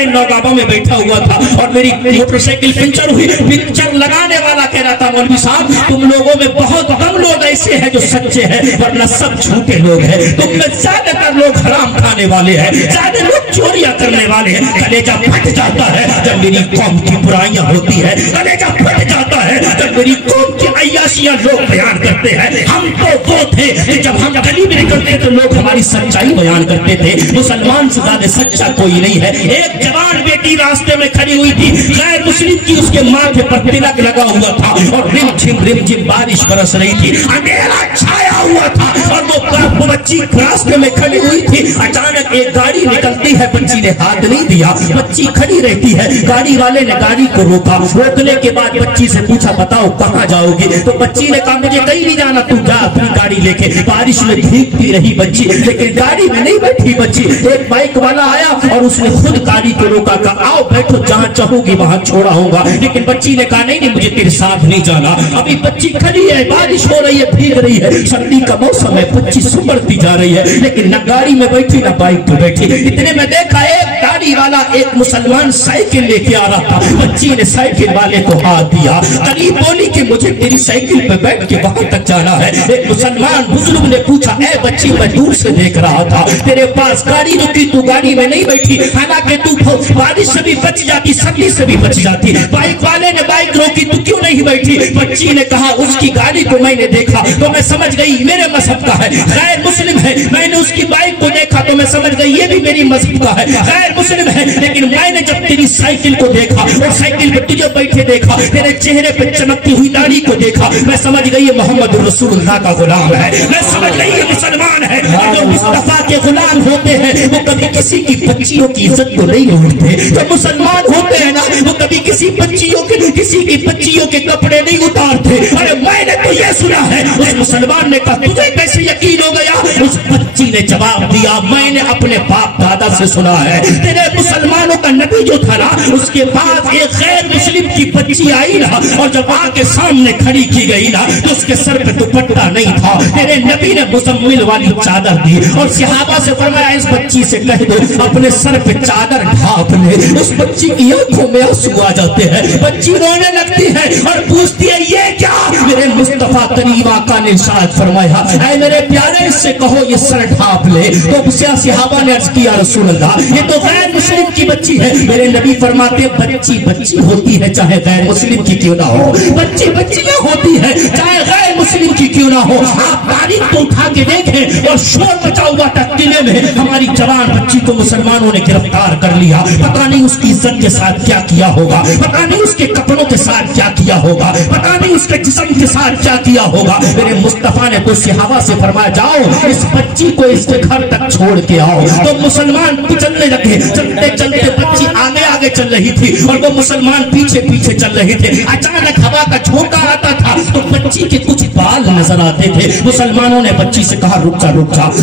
मैंने नौगाबा में बैठा हुआ था और मेरी मोटरसाइकिल पंचर हुई। पंचर लगाने वाला कह रहा था, मौलवी साहब तुम लोगों में बहुत कम लोग ऐसे हैं जो सच्चे हैं, वरना सब झूठे लोग हैं। तुम में ज्यादातर लोग हराम खाने वाले हैं, ज्यादा लोग चोरियां करने वाले हैं। कलेजा फट जाता है जब मेरी कौम की बुराइयां होती है, कलेजा फट जाता है जब मेरी कौम की अय्याशियां लोग बयान करते हैं। हम तो वो थे कि जब हम गली में निकलते तो लोग हमारी सच्चाई बयान करते थे। मुसलमान से ज्यादा सच्चा कोई नहीं है। एक जवान बेटी रास्ते में खड़ी हुई थी, गैर मुस्लिम की, उसके माथे पर तिलक लगा हुआ था और रिमझिम बारिश बरस रही थी, अंधेरा छाया हुआ था और वो बच्ची रास्ते में खड़ी हुई थी। अचानक एक गाड़ी निकलती है, बच्ची ने हाथ नहीं दिया, बच्ची खड़ी रहती है। गाड़ी वाले ने गाड़ी को रोका, रोकने के बाद बच्ची से पूछा बताओ कहाँ जाओगी? तो बच्ची ने कहा मुझे कहीं नहीं जाना, तू जा अपनी गाड़ी लेके। बारिश में भीगती रही बच्ची, लेकिन गाड़ी में नहीं बैठी बच्ची। एक बाइक वाला आया और उसने खुद गाड़ी को रोका, कहा आओ बैठो, जहाँ चाहोगी वहां छोड़ा होगा। लेकिन बच्ची ने कहा नहीं मुझे तेरे साथ नहीं जाना। अभी बच्ची खड़ी है, बारिश हो रही है, भीग रही है, सर्दी का मौसम है, बच्ची सुमड़ती जा रही है, लेकिन न गाड़ी में बैठी न बाइक पे बैठी। इतने में देखा एक गाड़ी वाला एक मुसलमान साइकिल लेके आ रहा था। बच्ची ने साइकिल वाले को हाथ दिया, करीब बोली कि मुझे तेरी साइकिल पे बैठ के वहां तक जाना है। एक मुसलमान बुजुर्ग ने पूछा ए बच्ची मैं दूर से देख रहा था, तेरे पास गाड़ी रुकी, तू गाड़ी में नहीं बैठी, हालांकि तू बारिश से भी बच जाती, सर्दी से भी बच जाती। बाइक वाले ने बाइक रोकी, तू क्यों नहीं बैठी? बच्ची ने कहा उसकी गाड़ी को मैंने देखा तो मैं समझ गई मेरे मजहब का है, गैर मुस्लिम है। मैंने उसकी बाइक को देखा तो मैं समझ गई ये भी मेरी मजहब का है, गैर मुस्लिम है। लेकिन मैंने जब तेरी साइकिल को देखा और साइकिल पे तुझे बैठे देखा, तेरे चेहरे पे चमकती हुई दाढ़ी को देखा, मैं समझ गई ये मोहम्मद रसूलुल्लाह का गुलाम है, मैं समझ गई ये मुसलमान है। और जो मुस्तफा के गुलाम होते हैं वो कभी किसी की बच्चियों की इज्जत को नहीं लूटते। जो मुसलमान होते हैं ना वो कभी किसी की बच्चियों के कपड़े नहीं उतारते। अरे मैंने तो ये सुना है। उस मुसलमान ने कहा तुझे कैसे यकीन हो गया? उस बच्ची ने जवाब दिया मैंने अपने बाप दादा से सुना है। तेरे मुसलमानों का नबी जो था ना उसके पास एक गैर मुस्लिम की बच्ची आई ना, और जब आके सामने खड़ी की गई ना तो उसके सर पे दुपट्टा नहीं था। तेरे नबी ने मुजम्मिल वाली चादर दी और सहाबा से फरमाया इस बच्ची से कह दो अपने सर पे चादर ढाप ले। उस बच्ची की आंखों में आंसू आ जाते हैं, बच्ची रोने लगती है और पूछती है ये क्या? मेरे मुस्तफा करीम आका ने इरशाद फरमाया ऐ मेरे प्यारे इससे कहो ये सर ढाप ले। तो सहाबा ने अर्ज किया रसूल अल्लाह ये तो गैर मुस्लिम की बच्ची है। मेरे नबी फरमाते बच्ची बच्ची होती है चाहे गैर मुस्लिम की क्यों ना हो, बच्ची बच्चियां होती है चाहे गैर मुस्लिम की क्यों ना हो। आप तारीख को उठा के देखें और शोर मचा हुआ था किले में, हमारी जवान बच्ची को मुसलमानों ने गिरफ्तार कर लिया। पता नहीं उसकी इज्जत के साथ क्या किया होगा, पता नहीं उसके कपड़ों के साथ क्या किया होगा, पता नहीं उसके जिस्म के साथ क्या किया होगा। मेरे मुस्तफा ने तो सहाबा से फरमाया जाओ इस बच्ची को इसके घर तक छोड़ के आओ। तो मुसलमान चलने लगे, चलते चलते बच्ची आगे आगे चल रही थी और वो मुसलमान पीछे पीछे चल रहे थे। अचानक हवा का झोंका आता था तो बच्ची के कुछ बाल नजर आते थे। मुसलमानों ने बच्ची से कहा रुक जा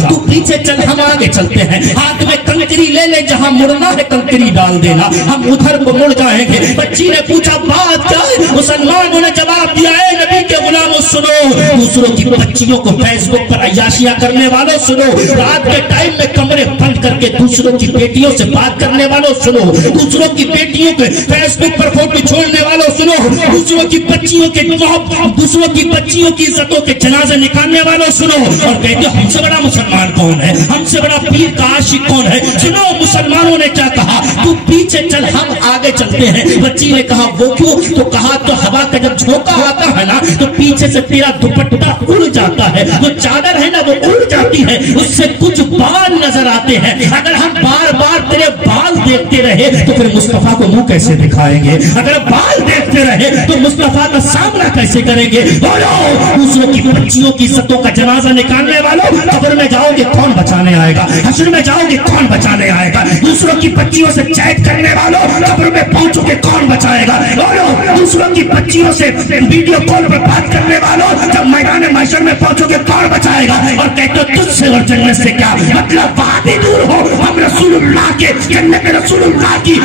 तू पीछे चल, हम आगे चलते हैं। हाथ में कंकरी ले ले, जहां मुड़ना है कंकरी डाल देना, हम उधर को मुड़ जाएंगे। बच्ची ने पूछा बात क्या है? मुसलमानों ने जवाब दिया है नबी के गुलामों सुनो, दूसरों की बच्चियों को फेसबुक पर अय्याशियां करने वालों सुनो, रात के टाइम में कमरे बंद करके दूसरों की बेटियों से बात करने वालों सुनो, दूसरों की बेटियों के फेसबुक पर फोटो छोड़ने वालों सुनो, दूसरों की बच्चियों की इज्जतों के जनाजे निकालने वालों सुनो। और कहते हो हमसे बड़ा मुसलमान कौन है, हमसे बड़ा पीर का आशिक कौन है? सुनो मुसलमानों ने क्या कहा, तू पीछे चल हम आगे चलते हैं। बच्ची ने कहा वो क्यों? तो कहा तो हवा का जब झोंका आता है ना तो पीछे से तेरा दुपट्टा उड़ जाता है, वो चादर है ना वो उड़ जाती है, उससे कुछ बाल नजर आते हैं। अगर हम बार बार तेरे बाल देखते रहे तो फिर मुस्तफा को मुंह कैसे दिखाएंगे? अगर बाल देखते रहे तो मुस्तफा का सामना कैसे करेंगे? बोलो दूसरों की बच्चियों की इज्जतों का जनाजा निकालने वालों, कब्र में जाओगे कौन बचाने आएगा, हश्र में जाओगे कौन बचाने आएगा? दूसरों की बच्चियों से चैट करने वालों, कब्र में पहुंचोगे कौन बचाएगा? बोलो दूसरों की बच्चियों से वीडियो कॉल पर बात करने वालों, जब मैदान महशर में पहुंचोगे कौन बचाएगा? और कहते हो तुझसे और जन्नत से क्या मतलब, बात ही दूर हो, हम रसूलुल्लाह के जन्नत में रसूलुल्लाह की